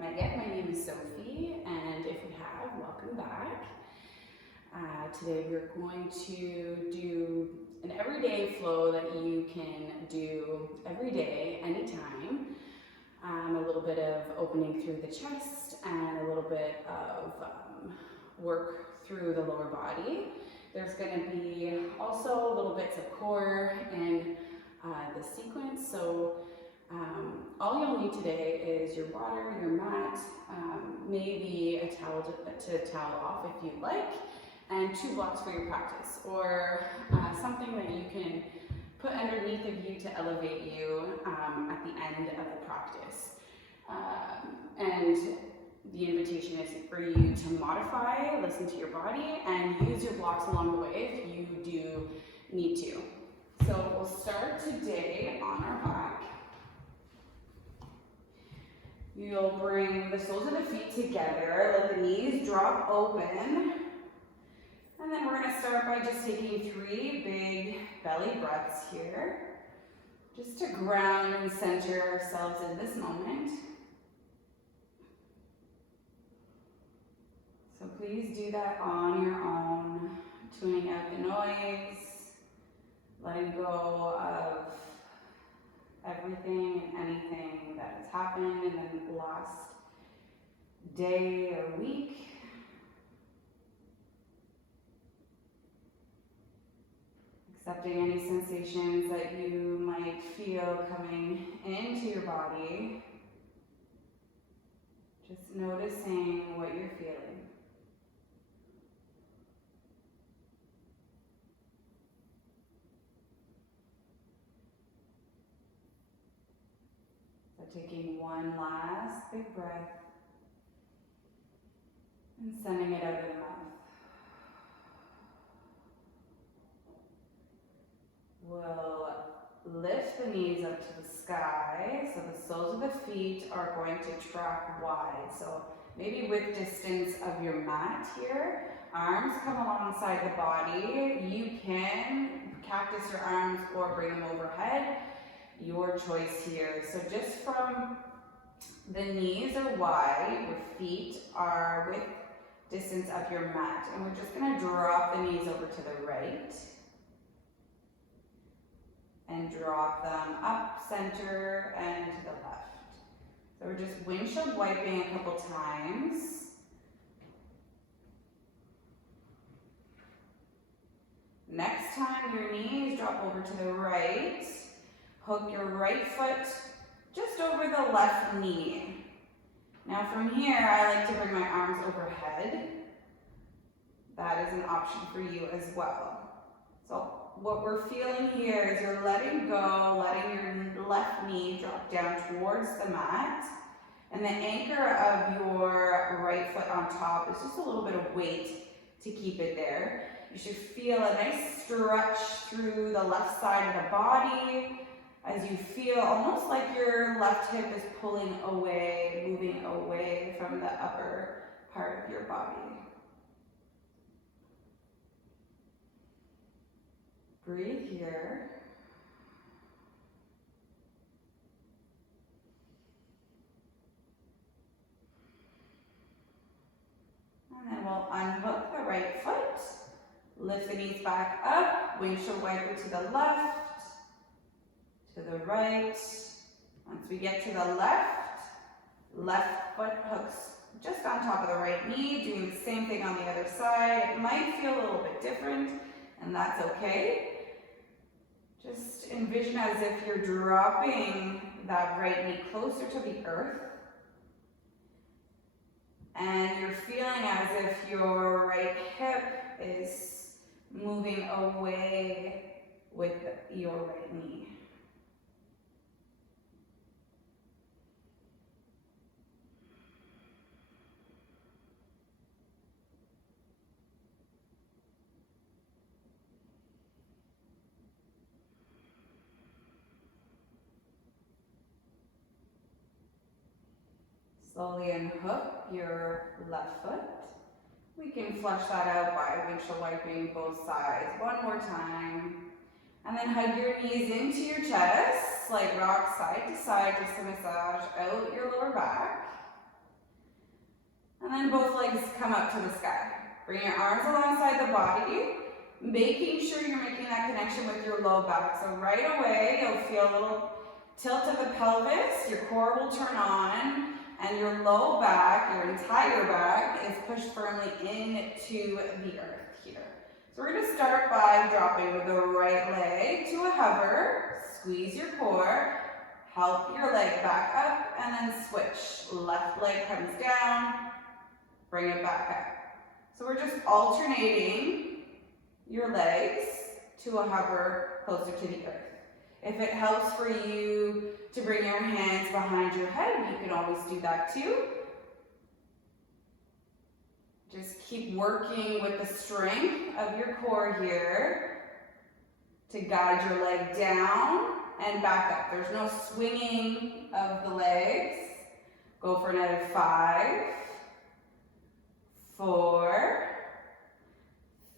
met yet, my name is Sophie, and if you have, welcome back. Today we're going to do an everyday flow that you can do every day, anytime. A little bit of opening through the chest and a little bit of work through the lower body. There's going to be also little bits of core in the sequence. So all you'll need today is your water, your mat, maybe a towel to towel off if you'd like, and 2 blocks for your practice, or something that you can put underneath of you to elevate you at the end of the practice. And the invitation is for you to modify, listen to your body, and use your blocks along the way if you do need to. So we'll start today on our back. You'll bring the soles of the feet together, let the knees drop open, and then we're going to start by just taking 3 big belly breaths here, just to ground and center ourselves in this moment. So please do that on your own, tuning out the noise, letting go of everything and anything that has happened in the last day or week. Accepting any sensations that you might feel coming into your body. Just noticing what you're feeling. Taking one last big breath and sending it out of the mouth. We'll lift the knees up to the sky, so the soles of the feet are going to track wide. So maybe with distance of your mat here, arms come alongside the body. You can cactus your arms or bring them overhead. Your choice here. So just from the knees are wide, your feet are with distance of your mat, and we're just going to drop the knees over to the right and drop them up, center, and to the left. So we're just windshield wiping a couple times. Next time your knees drop over to the right, hook your right foot just over the left knee. Now from here, I like to bring my arms overhead. That is an option for you as well. So what we're feeling here is you're letting go, letting your left knee drop down towards the mat. And the anchor of your right foot on top is just a little bit of weight to keep it there. You should feel a nice stretch through the left side of the body, as you feel almost like your left hip is pulling away, moving away from the upper part of your body. Breathe here. And then we'll unhook the right foot, lift the knees back up, windshield wiper to the left, to the right. Once we get to the left foot hooks just on top of the right knee, doing the same thing on the other side. It might feel a little bit different, and that's okay. Just envision as if you're dropping that right knee closer to the earth, and you're feeling as if your right hip is moving away with your right knee. Slowly unhook your left foot. We can flush that out by windshield wiping both sides. One more time. And then hug your knees into your chest, like rock side to side, just to massage out your lower back. And then both legs come up to the sky. Bring your arms alongside the body, making sure you're making that connection with your low back. So right away, you'll feel a little tilt of the pelvis, your core will turn on, and your low back, your entire back, is pushed firmly into the earth here. So we're gonna start by dropping with the right leg to a hover, squeeze your core, help your leg back up, and then switch. Left leg comes down, bring it back up. So we're just alternating your legs to a hover closer to the earth. If it helps for you to bring your hands behind your head, you can always do that too. Just keep working with the strength of your core here to guide your leg down and back up. There's no swinging of the legs. Go for another 5, 4,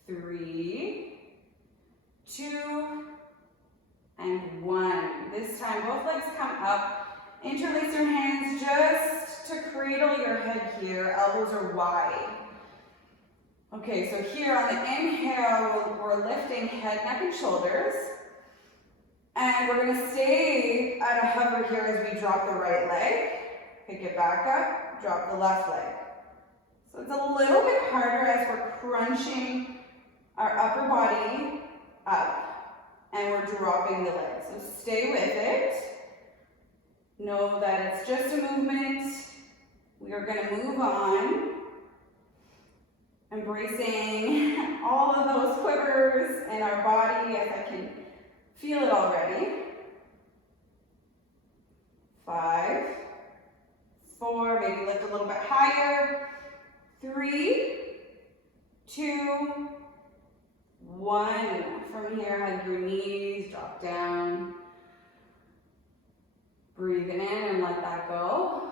3, 2, and 1. This time, both legs come up. Interlace your hands just to cradle your head here. Elbows are wide. Okay, so here on the inhale, we're lifting head, neck, and shoulders. And we're gonna stay at a hover here as we drop the right leg. Pick it back up, drop the left leg. So it's a little bit harder as we're crunching our upper body up. And we're dropping the legs. So stay with it. Know that it's just a movement. We are going to move on. Embracing all of those quivers in our body as I can feel it already. 5, 4, maybe lift a little bit higher. 3, 2, 1. From here, hug your knees, drop down. Breathe in and let that go.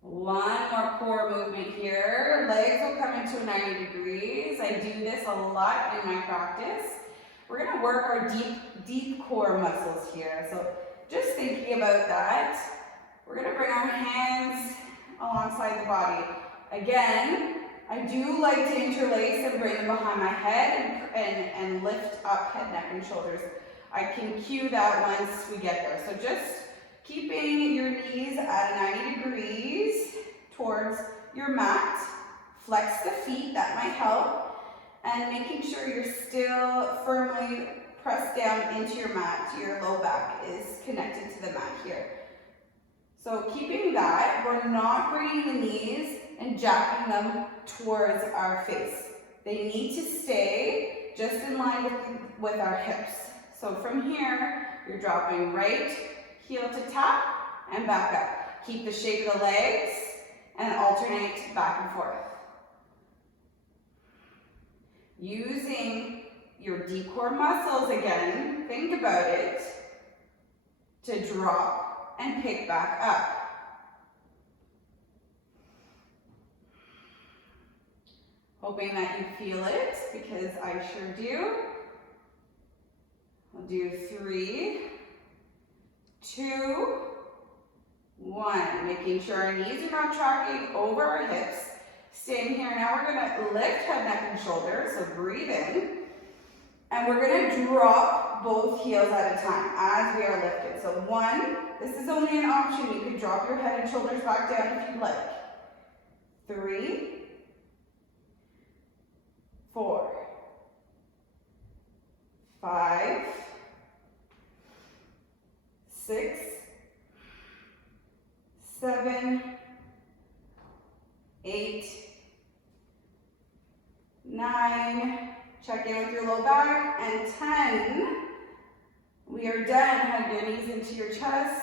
One more core movement here. Legs will come into a 90 degrees. I do this a lot in my practice. We're going to work our deep core muscles here. So just thinking about that, we're going to bring our hands alongside the body. Again, I do like to interlace and bring them behind my head and lift up head, neck, and shoulders. I can cue that once we get there. So just keeping your knees at 90 degrees towards your mat. Flex the feet, that might help. And making sure you're still firmly pressed down into your mat. Your low back is connected to the mat here. So keeping that, we're not bringing the knees and jacking them towards our face. They need to stay just in line with our hips. So from here, you're dropping right heel to tap and back up. Keep the shape of the legs and alternate back and forth. Using your deep core muscles again, think about it, to drop and pick back up. Hoping that you feel it, because I sure do. I'll do 3, 2, 1. Making sure our knees are not tracking over our hips. Staying here. Now we're going to lift head, neck, and shoulders. So breathe in. And we're going to drop both heels at a time as we are lifted. So 1, this is only an option. You can drop your head and shoulders back down if you'd like. 3, 4, 5, 6, 7, 8, 9, check in with your low back, and 10. We are done. Hug your knees into your chest.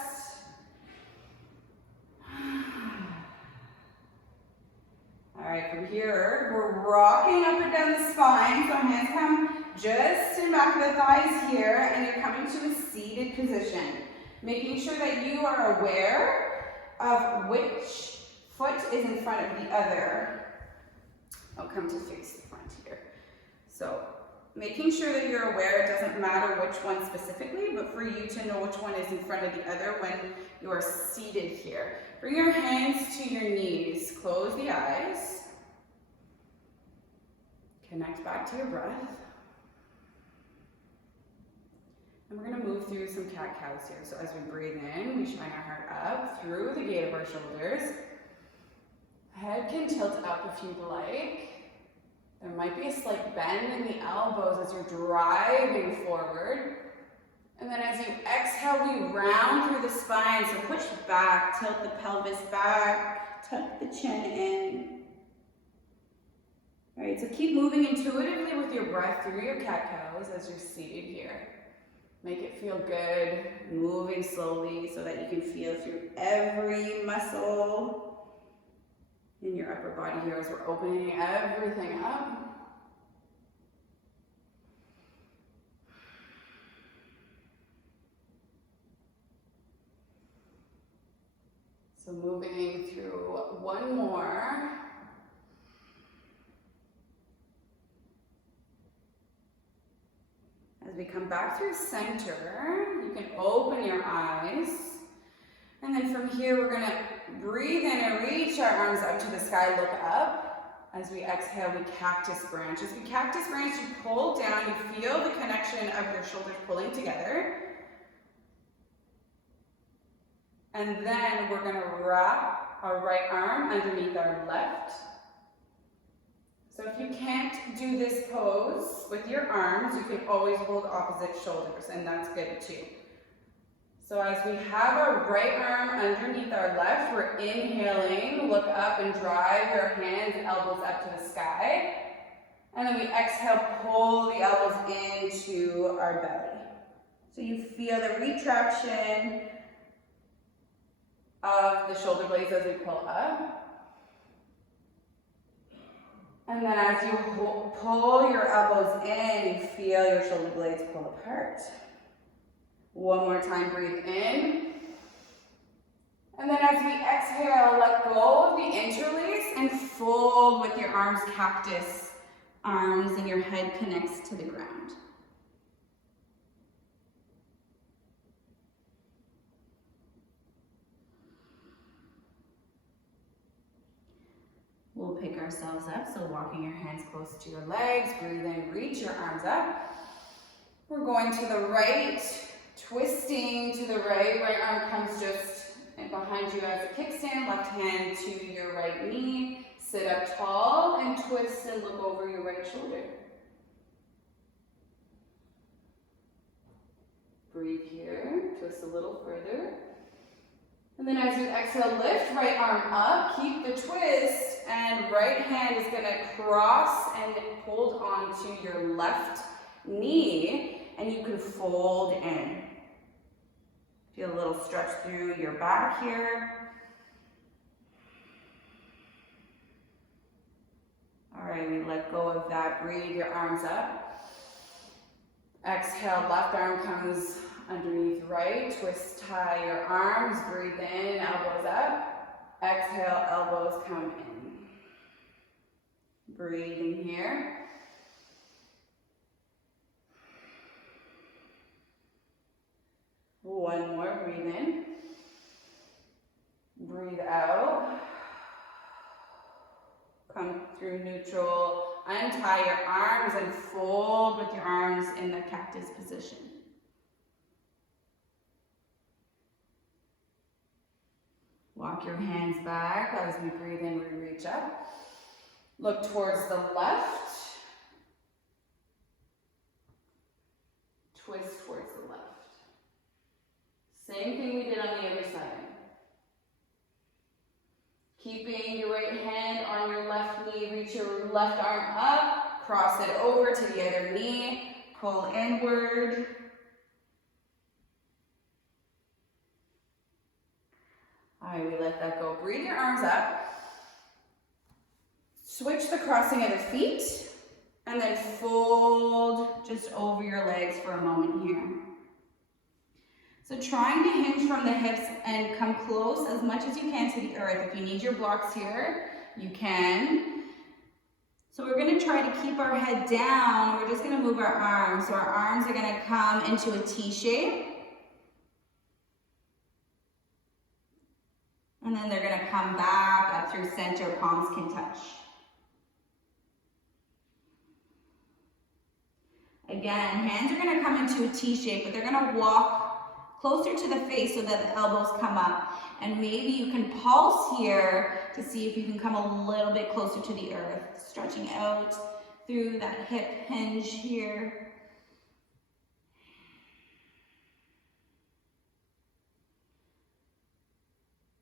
All right, from here, we're rocking up and down the spine. So hands come just in back of the thighs here, and you're coming to a seated position. Making sure that you are aware of which foot is in front of the other. I'll come to face the front here. So making sure that you're aware, it doesn't matter which one specifically, but for you to know which one is in front of the other when you are seated here. Bring your hands to your knees, close the eyes, connect back to your breath. And we're going to move through some cat-cows here. So as we breathe in, we shine our heart up through the gate of our shoulders. Head can tilt up if you'd like. There might be a slight bend in the elbows as you're driving forward. And then as you exhale, we round through the spine. So push back, tilt the pelvis back, tuck the chin in. All right, so keep moving intuitively with your breath through your cat-cows as you're seated here. Make it feel good, moving slowly so that you can feel through every muscle in your upper body here as we're opening everything up. So moving through one more. As we come back through center, you can open your eyes. And then from here, we're gonna breathe in and reach our arms up to the sky, look up. As we exhale, we cactus branch. As we cactus branch, you pull down, you feel the connection of your shoulders pulling together. And then we're gonna wrap our right arm underneath our left. So if you can't do this pose with your arms, you can always hold opposite shoulders, and that's good too. So as we have our right arm underneath our left, we're inhaling, look up and drive your hands and elbows up to the sky. And then we exhale, pull the elbows into our belly. So you feel the retraction of the shoulder blades as we pull up. And then as you pull your elbows in, you feel your shoulder blades pull apart. One more time, breathe in. And then as we exhale, let go of the interlace and fold with your arms, cactus arms, and your head connects to the ground. We'll pick ourselves up, so walking your hands close to your legs, breathe in, reach your arms up. We're going to the right, twisting to the right. Right arm comes just behind you as a kickstand, left hand to your right knee. Sit up tall and twist and look over your right shoulder. Breathe here, twist a little further. And then as you exhale, lift right arm up, keep the twist, and right hand is gonna cross and hold onto your left knee, and you can fold in. Feel a little stretch through your back here. All right, we let go of that, breathe your arms up. Exhale, left arm comes underneath right, twist, tie your arms, breathe in, elbows up. Exhale, elbows come in. Breathing here. One more, breathe in. Breathe out. Come through neutral, untie your arms and fold with your arms in the cactus position. Walk your hands back as we breathe in, we reach up. Look towards the left. Twist towards the left. Same thing we did on the other side. Keeping your right hand on your left knee, reach your left arm up, cross it over to the other knee, pull inward. All right, we let that go. Breathe your arms up. Switch the crossing of the feet, and then fold just over your legs for a moment here. So trying to hinge from the hips and come close as much as you can to the earth. If you need your blocks here, you can. So we're going to try to keep our head down. We're just going to move our arms. So our arms are going to come into a T shape. And then they're going to come back up through center, palms can touch. Again, hands are going to come into a T shape, but they're going to walk closer to the face so that the elbows come up. And maybe you can pulse here to see if you can come a little bit closer to the earth, stretching out through that hip hinge here.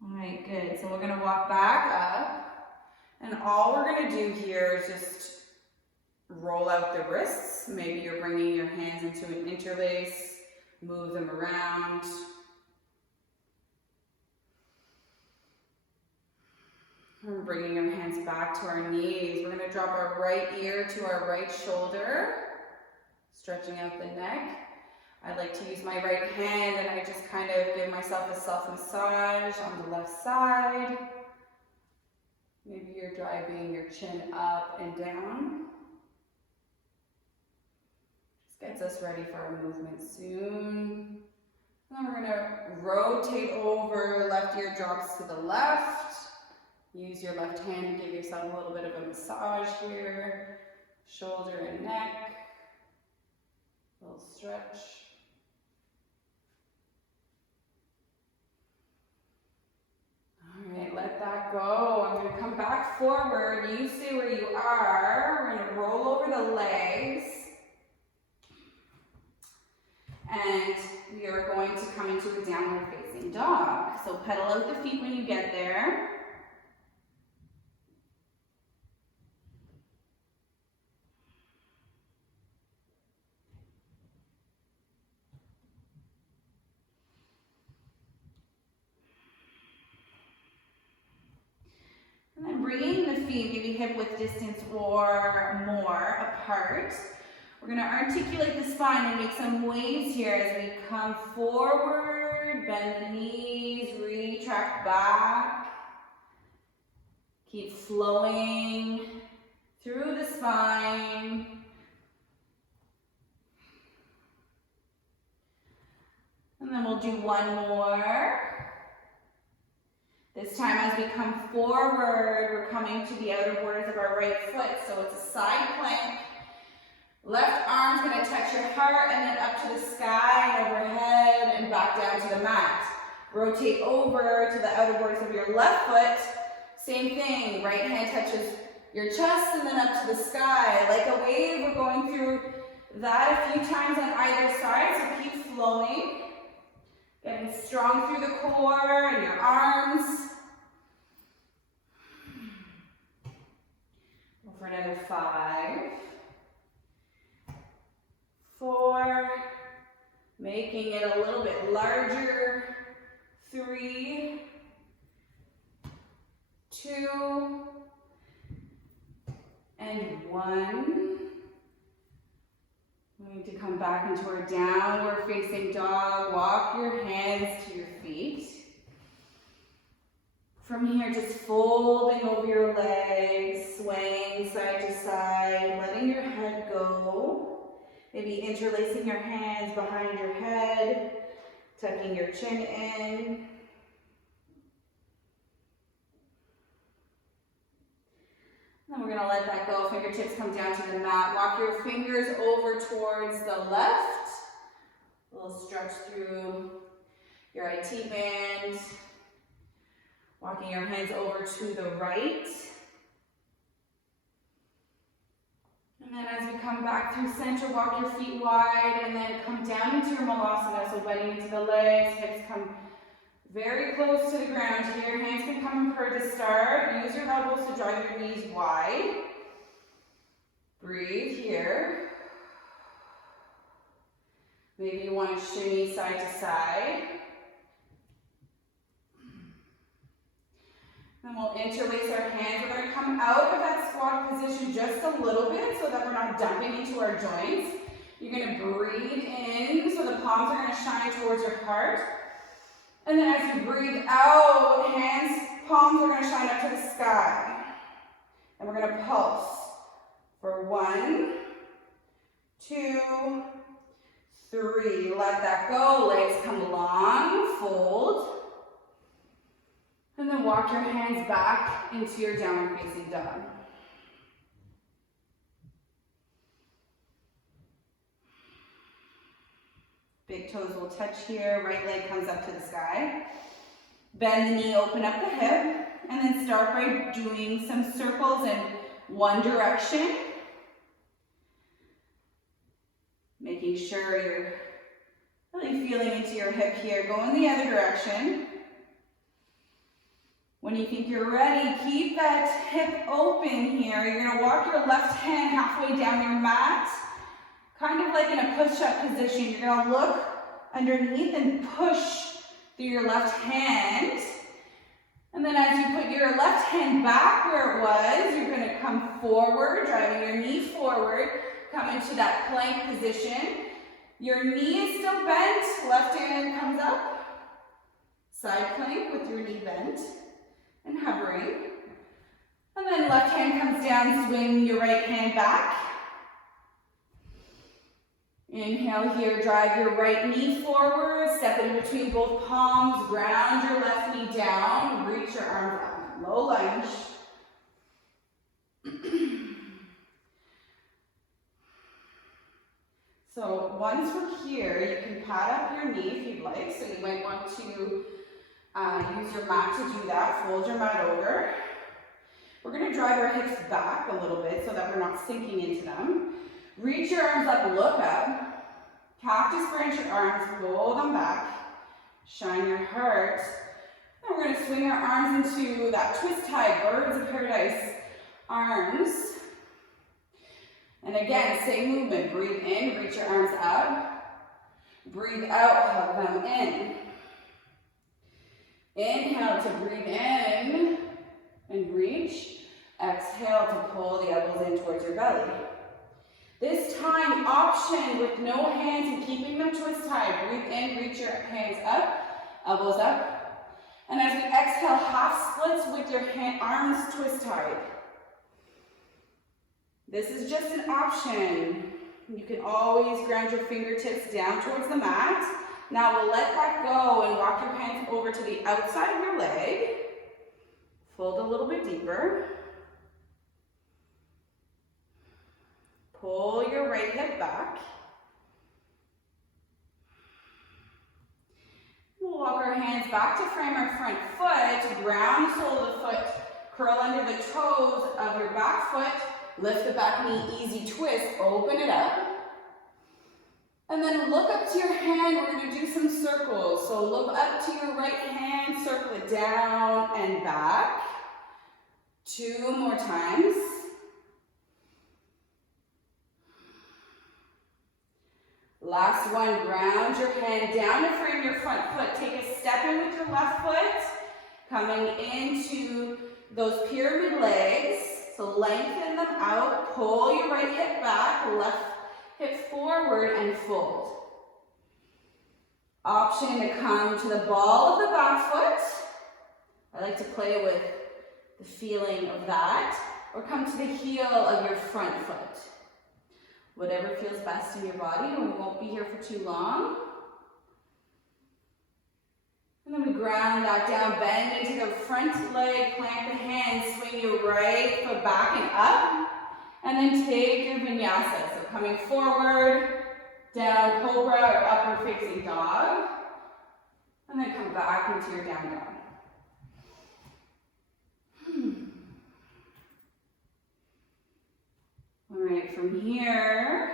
All right, good. So we're going to walk back up, and all we're going to do here is just roll out the wrists. Maybe you're bringing your hands into an interlace, move them around. We're bringing our hands back to our knees. We're going to drop our right ear to our right shoulder, stretching out the neck. I like to use my right hand and I just kind of give myself a self-massage on the left side. Maybe you're driving your chin up and down. Just gets us ready for our movement soon. And then we're going to rotate over, left ear drops to the left. Use your left hand to give yourself a little bit of a massage here. Shoulder and neck. A little stretch. All right, let that go. I'm going to come back forward. You stay where you are. We're going to roll over the legs. And we are going to come into a downward facing dog. So pedal out the feet when you get there. And then bringing the feet maybe hip width distance or more apart. We're going to articulate the spine and make some waves here as we come forward, bend the knees, retract back. Keep flowing through the spine. And then we'll do one more. This time as we come forward, we're coming to the outer borders of our right foot. So it's a side plank. Left arm's going to touch your heart and then up to the sky and overhead and back down to the mat. Rotate over to the outer borders of your left foot. Same thing, right hand touches your chest and then up to the sky. Like a wave, we're going through that a few times on either side, so keep flowing. Getting strong through the core and your arms. Go for another 5. 4. Making it a little bit larger. 3. 2. And 1. We need to come back into our downward facing dog. Walk your hands to your feet. From here, just folding over your legs, swaying side to side, letting your head go. Maybe interlacing your hands behind your head, tucking your chin in. Then we're going to let that go. Fingertips come down to the mat. Walk your fingers over towards the left. A little stretch through your IT band. Walking your hands over to the right. And then as we come back through center, walk your feet wide and then come down into your malasana. So bending into the legs, hips come very close to the ground here. Hands can come in prayer to start. Use your elbows to drive your knees wide. Breathe here. Maybe you want to shimmy side to side. Then we'll interlace our hands. We're going to come out of that squat position just a little bit so that we're not dumping into our joints. You're going to breathe in so the palms are going to shine towards your heart. And then as you breathe out, palms are going to shine up to the sky. And we're going to pulse 1, 2, 3. Let that go. Legs come long, fold. And then walk your hands back into your downward facing dog. Big toes will touch here. Right leg comes up to the sky. Bend the knee, open up the hip. And then start by doing some circles in one direction. Making sure you're really feeling into your hip here. Go in the other direction. When you think you're ready, keep that hip open here. You're going to walk your left hand halfway down your mat, kind of like in a push-up position. You're going to look underneath and push through your left hand. And then as you put your left hand back where it was, you're going to come forward, driving your knee forward, come into that plank position. Your knee is still bent, left hand comes up, side plank with your knee bent and hovering. And then left hand comes down, swing your right hand back. Inhale here, drive your right knee forward, step in between both palms, ground your left knee down, reach your arms up, low lunge. So once we're here, you can pad up your knee if you'd like. So you might want to use your mat to do that. Fold your mat over. We're going to drive our hips back a little bit so that we're not sinking into them. Reach your arms up, look up. Cactus branch your arms, pull them back. Shine your heart. Then we're going to swing our arms into that twist tie, birds of paradise arms. And again, same movement. Breathe in, reach your arms up. Breathe out, hug them in. Inhale to breathe in and reach. Exhale to pull the elbows in towards your belly. This time, option with no hands and keeping them twist tied. Breathe in, reach your hands up, elbows up. And as we exhale, half splits with your arms twist tied. This is just an option. You can always ground your fingertips down towards the mat. Now we'll let that go and walk your hands over to the outside of your leg. Fold a little bit deeper. Pull your right hip back. We'll walk our hands back to frame our front foot, ground the sole of the foot, curl under the toes of your back foot, lift the back knee, easy twist, open it up. And then look up to your hand, we're going to do some circles. So look up to your right hand, circle it down and back. 2 more times. Last one, ground your hand down to frame your front foot. Take a step in with your left foot, coming into those pyramid legs. So lengthen them out, pull your right hip back, left hip forward and fold. Option to come to the ball of the back foot. I like to play with the feeling of that. Or come to the heel of your front foot. Whatever feels best in your body, and we won't be here for too long. And then we ground that down, bend into the front leg, plant the hands, swing your right foot back and up, and then take your vinyasa. So coming forward, down cobra or upward facing dog, and then come back into your down dog. All right, from here,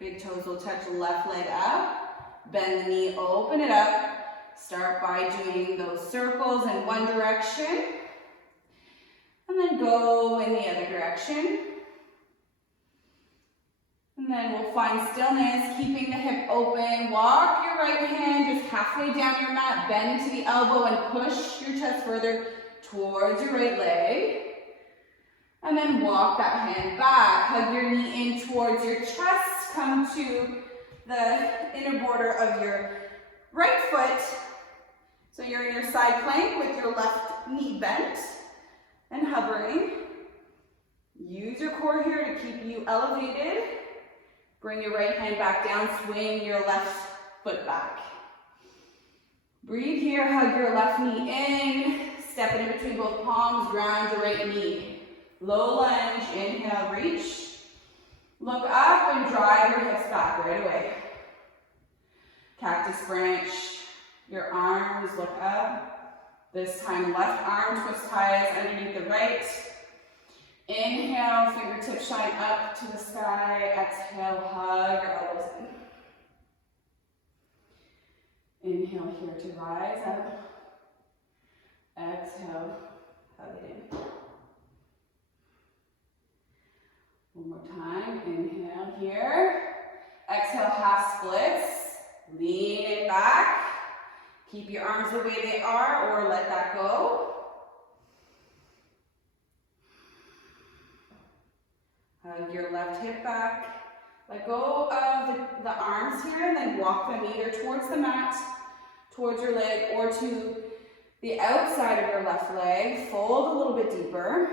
big toes will touch the left leg up, bend the knee, open it up. Start by doing those circles in one direction, and then go in the other direction. And then we'll find stillness, keeping the hip open. Walk your right hand just halfway down your mat, bend into the elbow and push your chest further towards your right leg. And then walk that hand back. Hug your knee in towards your chest. Come to the inner border of your right foot. So you're in your side plank with your left knee bent and hovering. Use your core here to keep you elevated. Bring your right hand back down, swing your left foot back. Breathe here, hug your left knee in, step it in between both palms, ground your right knee. Low lunge, inhale, reach. Look up and drive your hips back right away. Cactus branch, your arms look up. This time left arm twist ties underneath the right. Inhale, fingertips shine up to the sky. Exhale, hug your elbows in. Inhale here to rise up. Exhale, hug it in. One more time, inhale here. Exhale, half splits. Lean it back. Keep your arms the way they are or let that go. Hug your left hip back. Let go of the arms here and then walk them either towards the mat, towards your leg, or to the outside of your left leg. Fold a little bit deeper.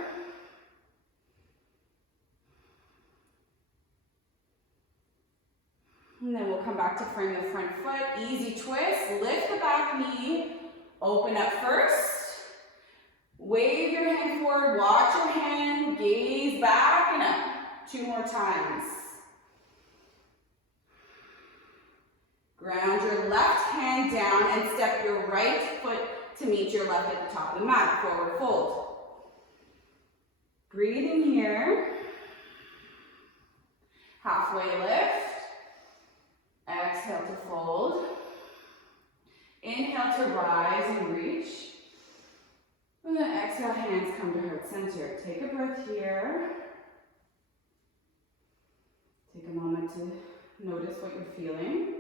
And then we'll come back to frame the front foot. Easy twist. Lift the back knee. Open up first. Wave your hand forward. Watch your hand. Gaze back and up. 2 more times. Ground your left hand down and step your right foot to meet your left at the top of the mat. Forward fold. Breathing here. Halfway lift. Exhale to fold. Inhale to rise and reach. And then exhale, hands come to heart center. Take a breath here. Take a moment to notice what you're feeling.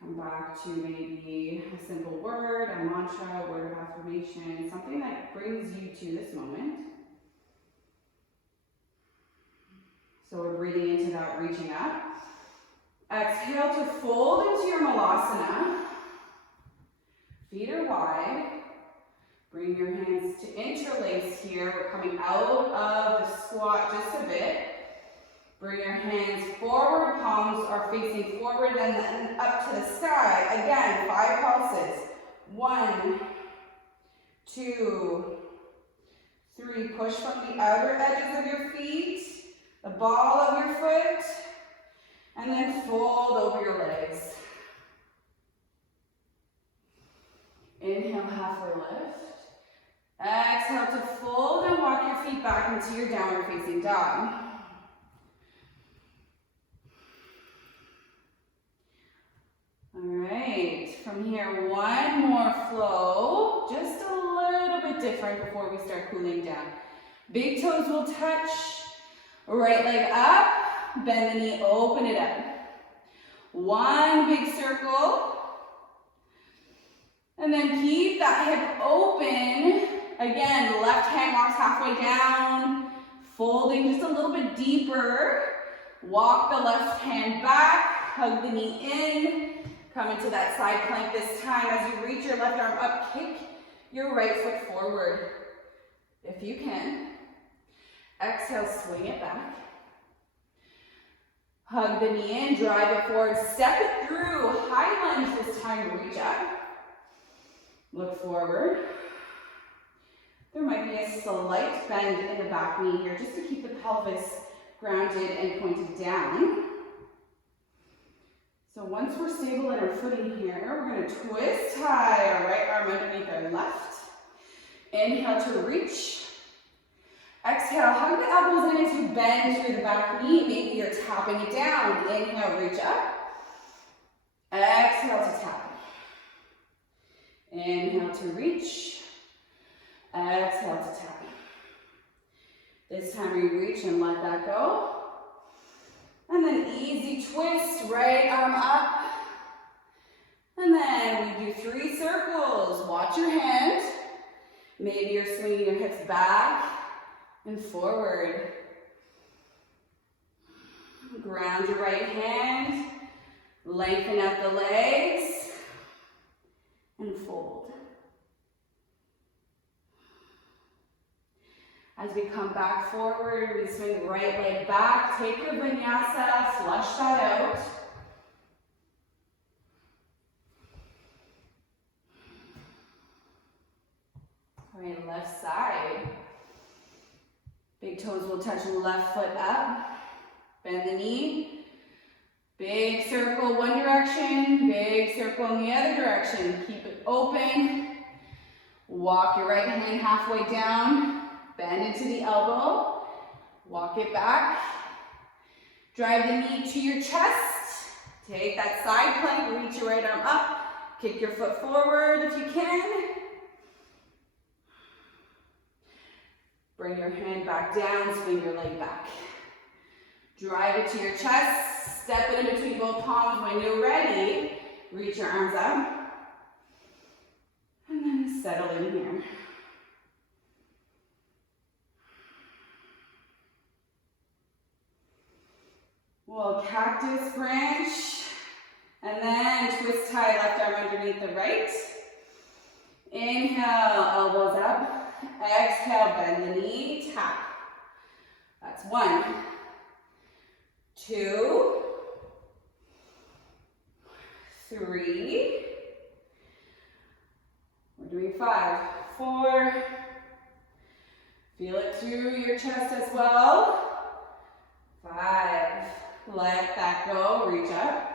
Come back to maybe a simple word, a mantra, a word of affirmation, something that brings you to this moment. So we're breathing into that, reaching up. Exhale to fold into your malasana. Feet are wide. Bring your hands to interlace here. We're coming out of the squat just a bit. Bring your hands forward, palms are facing forward and then up to the sky. Again, 5 pulses. 1, 2, 3. Push from the outer edges of your feet, the ball of your foot, and then fold over your legs. Inhale, halfway lift. Exhale to fold and walk your feet back into your downward facing dog. All right, from here, one more flow, just a little bit different before we start cooling down. Big toes will touch, right leg up, bend the knee, open it up. One big circle, and then keep that hip open. Again, left hand walks halfway down, folding just a little bit deeper. Walk the left hand back, hug the knee in. Come into that side plank this time. As you reach your left arm up, kick your right foot forward, if you can. Exhale, swing it back. Hug the knee in, drive it forward, step it through. High lunge this time, reach up. Look forward. There might be a slight bend in the back knee here, just to keep the pelvis grounded and pointed down. So once we're stable in our footing here, we're going to twist high our right arm underneath our left. Inhale to reach. Exhale, hug the elbows in as you bend through the back knee. Maybe you're tapping it down. Inhale, reach up. Exhale to tap. Inhale to reach. Exhale to tap. This time we reach and let that go. And then easy twist, right arm up. And then we do 3 circles. Watch your hand. Maybe you're swinging your hips back and forward. Ground your right hand. Lengthen up the legs. and fold. As we come back forward, we swing the right leg back, take your vinyasa, flush that out. All right, left side. Big toes will touch the left foot up. Bend the knee. Big circle one direction, big circle in the other direction. Keep it open. Walk your right hand halfway down. Bend into the elbow. Walk it back. Drive the knee to your chest. Take that side plank, reach your right arm up. Kick your foot forward if you can. Bring your hand back down, swing your leg back. Drive it to your chest, step it in between both palms. When you're ready, reach your arms up. And then settle in here. We'll cactus branch, and then twist tie left arm underneath the right. Inhale, elbows up. Exhale, bend the knee, tap. That's 1, 2, 3. We're doing 5, 4. Feel it through your chest as well. 5. Let that go, reach up.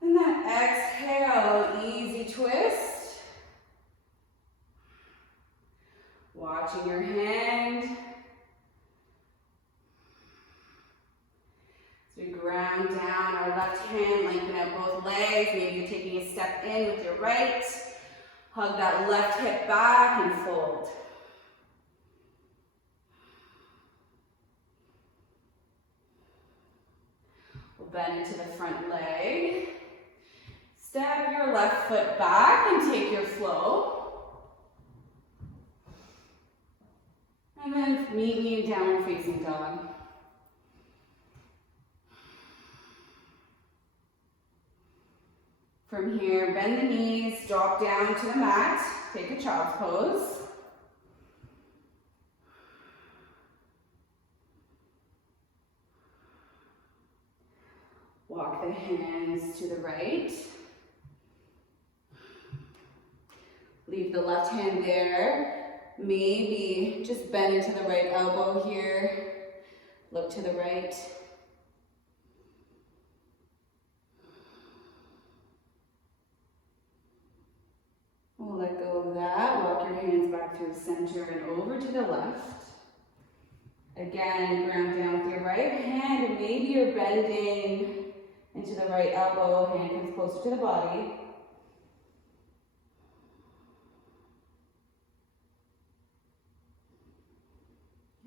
And then exhale, easy twist. Watching your hand. As we ground down our left hand, lengthen out both legs. Maybe you're taking a step in with your right. Hug that left hip back and fold. We'll bend into the front leg. Step your left foot back and take your flow. And then meet me in downward facing dog. From here, bend the knees, drop down to the mat, take a child's pose. Walk the hands to the right. Leave the left hand there. Maybe just bend into the right elbow here. Look to the right. We'll let go of that. Walk your hands back through center and over to the left. Again, ground down with your right hand, and maybe you're bending into the right elbow. Hand comes closer to the body.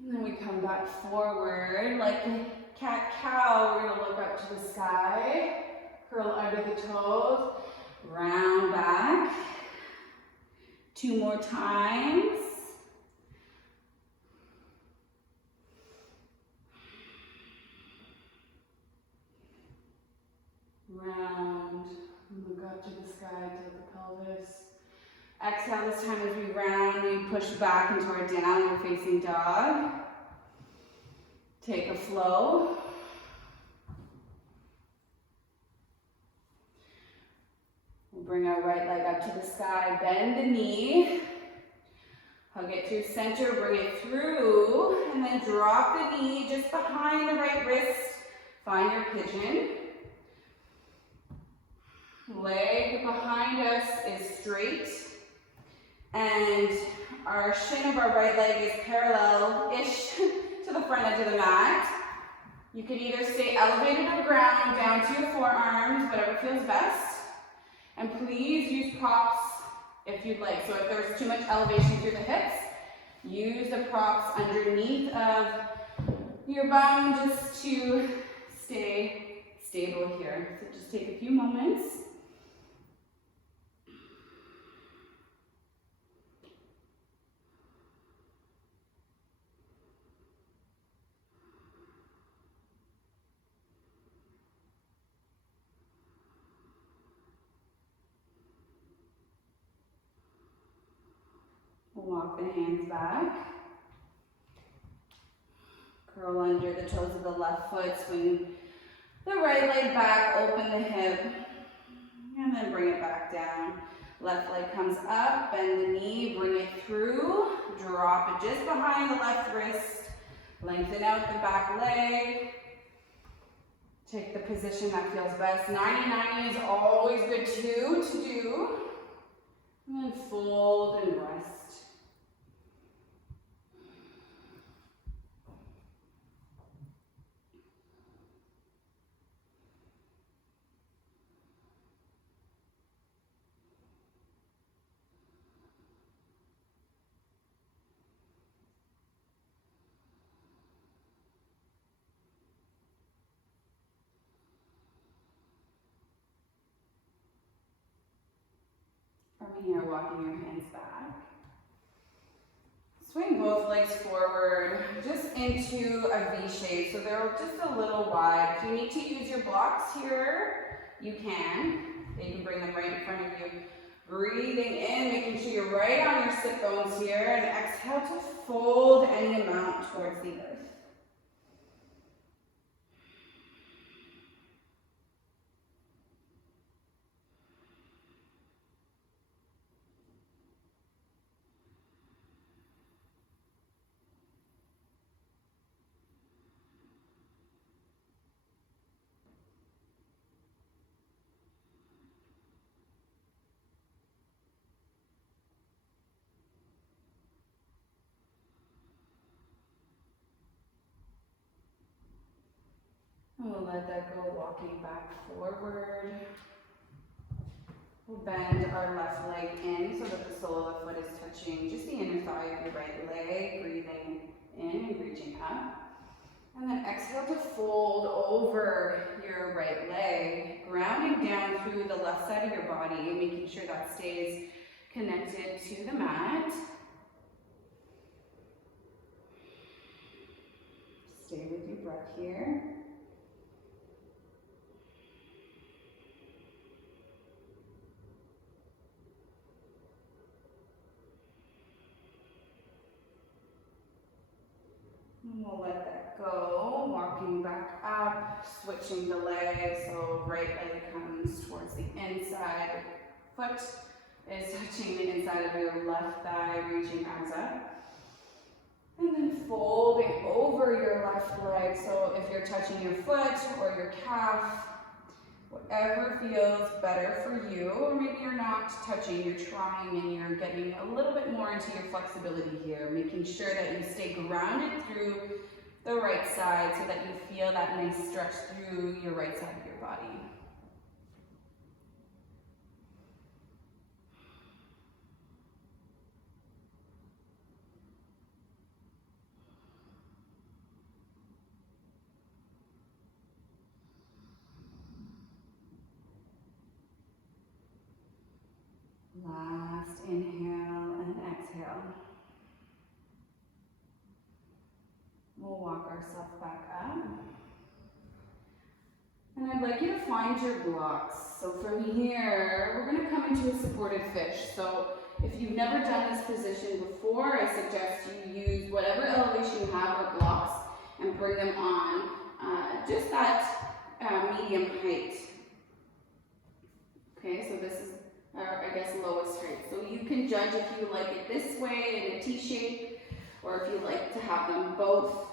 And then we come back forward like a cat-cow. We're gonna look up to the sky, curl under the toes, round back. 2 more times. Round, look up to the sky, tilt the pelvis. Exhale this time as we round, we push back into our downward facing dog. Take a flow. We'll bring our right leg up to the sky, bend the knee. Hug it through center, bring it through, and then drop the knee just behind the right wrist. Find your pigeon. Leg behind us is straight, and our shin of our right leg is parallel-ish to the front edge of the mat. You can either stay elevated on the ground, down to your forearms, whatever feels best. And please use props if you'd like. So if there's too much elevation through the hips, use the props underneath of your bum just to stay stable here. So just take a few moments. Walk the hands back. Curl under the toes of the left foot, swing the right leg back, open the hip, and then bring it back down. Left leg comes up, bend the knee, bring it through, drop it just behind the left wrist, lengthen out the back leg. Take the position that feels best. 90-90 is always good too to do. And then fold and rest. From here, walking your hands back. Swing both legs forward, just into a V shape, so they're just a little wide. If you need to use your blocks here, you can. You can bring them right in front of you. Breathing in, making sure you're right on your sit bones here, and exhale to fold any amount towards the earth. And we'll let that go, walking back forward. We'll bend our left leg in so that the sole of the foot is touching just the inner thigh of your right leg, breathing in and reaching up. And then exhale to fold over your right leg, grounding down through the left side of your body, making sure that stays connected to the mat. Stay with your breath here. And we'll let that go, walking back up, switching the leg, so right leg comes towards the inside, foot is touching the inside of your left thigh, reaching arms up. And then folding over your left leg, so if you're touching your foot or your calf, whatever feels better for you, or maybe you're not touching, you're trying and you're getting a little bit more into your flexibility here, making sure that you stay grounded through the right side so that you feel that nice stretch through your right side of your body. Last inhale and exhale. We'll walk ourselves back up. And I'd like you to find your blocks. So from here, we're going to come into a supported fish. So if you've never done this position before, I suggest you use whatever elevation you have or blocks and bring them on just that medium height. Okay, so this is I guess lowest height. So you can judge if you like it this way in a T shape, or if you like to have them both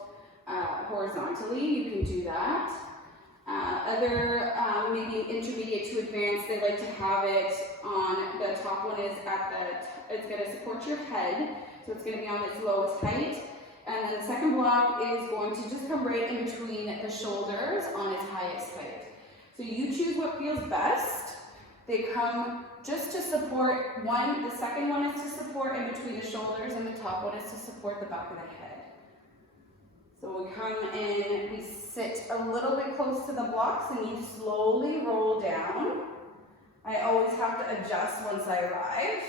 horizontally, you can do that. Other maybe intermediate to advanced, they like to have it on the top one is it's going to support your head, so it's going to be on its lowest height. And then the second block is going to just come right in between the shoulders on its highest height. So you choose what feels best. They come just to support one. The second one is to support in between the shoulders, and the top one is to support the back of the head. So we come in, we sit a little bit close to the blocks, and you slowly roll down. I always have to adjust once I arrive,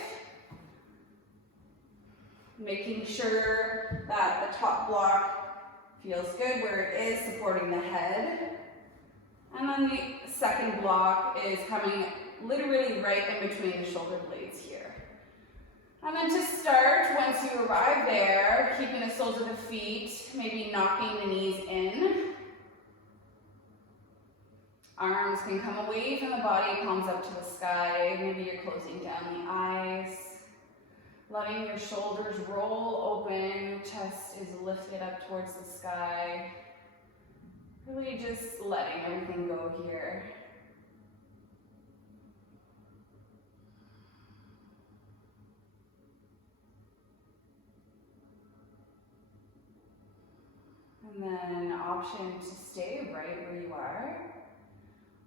making sure that the top block feels good where it is, supporting the head. And then the second block is coming literally right in between the shoulder blades here. And then to start, once you arrive there, keeping the soles of the feet, maybe knocking the knees in. Arms can come away from the body, palms up to the sky. Maybe you're closing down the eyes. Letting your shoulders roll open, chest is lifted up towards the sky. Really just letting everything go here. And then option to stay right where you are,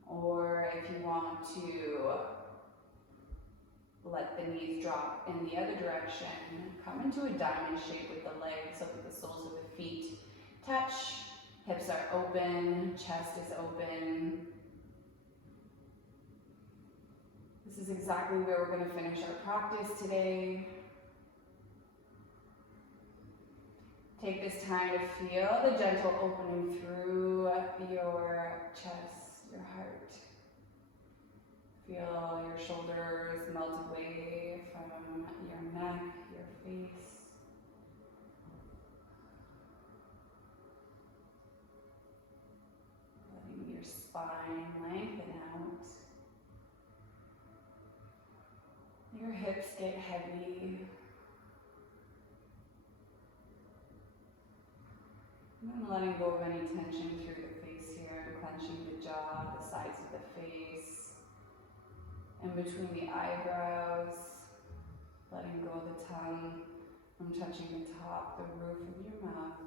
or if you want to let the knees drop in the other direction, come into a diamond shape with the legs so that the soles of the feet touch, hips are open, chest is open. This is exactly where we're going to finish our practice today. Take this time to feel the gentle opening through your chest, your heart. Feel your shoulders melt away from your neck, your face. Letting your spine lengthen out. Your hips get heavy. And letting go of any tension through the face here, clenching the jaw, the sides of the face, and between the eyebrows, letting go of the tongue from touching the top, the roof of your mouth.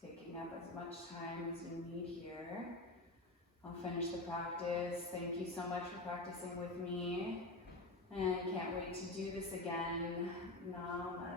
Taking up as much time as you need here. I'll finish the practice. Thank you so much for practicing with me. And I can't wait to do this again. Namaste.